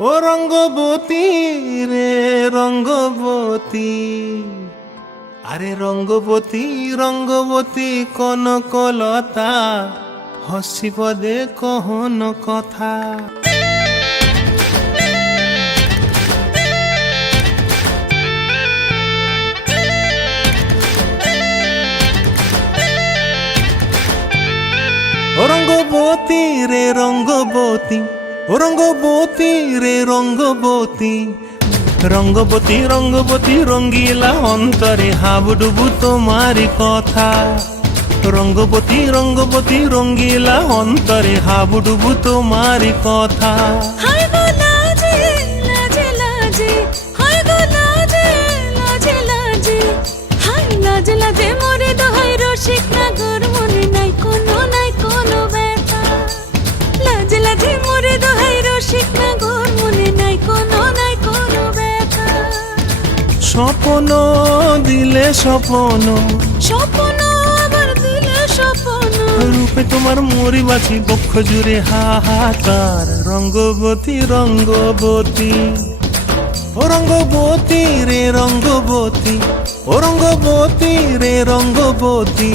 ও রঙ্গবতী রে রঙ্গবতী আরে রঙ্গবতী রঙ্গবতী কনকলতা হসি পদে কহন কথা। রঙ্গবতী রে রঙ্গবতী রঙ্গবতী রে রঙ্গবতী। রঙ্গবতী রঙ্গবতী, রঙ্গিলা অন্তরে হাবুডুবু তোমারি কথা। রঙ্গবতী রঙ্গবতী, রঙ্গিলা অন্তরে হাবুডুবু তোমারি কথা। লাজে লাজে, মোরে দোহাই রসিক লাজে মোরে দোহাই রসিক নাগর মনে নাই কোনো নাই কোনো ব্যথা। স্বপ্ন দিলে স্বপ্ন। স্বপ্ন আবার দিলে স্বপ্ন। রূপে তোমার মরি বাছি বক্ষ জুড়ে হাহাকার রঙ্গবতী রঙ্গবতী। ও রঙ্গবতী রে রঙ্গবতী ও রঙ্গবতী রে রঙ্গবতী।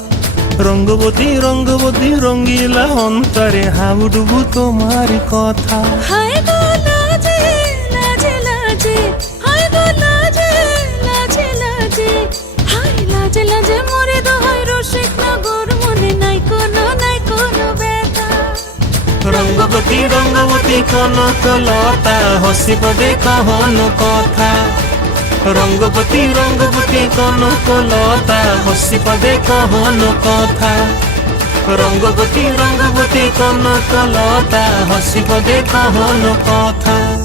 রঙ্গবতী রঙ্গবতী রঙ্গিলা অন্তরে হাবুডুবু তোমার কথা। হায় গো লাজে লাজে লাজে হায় গো লাজে লাজে লাজে হায় লাজে লাজে মরে দোহাই রসিক নগর মনে নাই কোনো নাই কোনো ব্যথা। রঙ্গবতী রঙ্গবতী কনকলতা হসি পদে কহন কথা। রঙ্গবতী রঙ্গবতী কনকলতা হসি পদে কহন কথা রঙ্গবতী রঙ্গবতী কনকলতা হসি পদে কহন কথা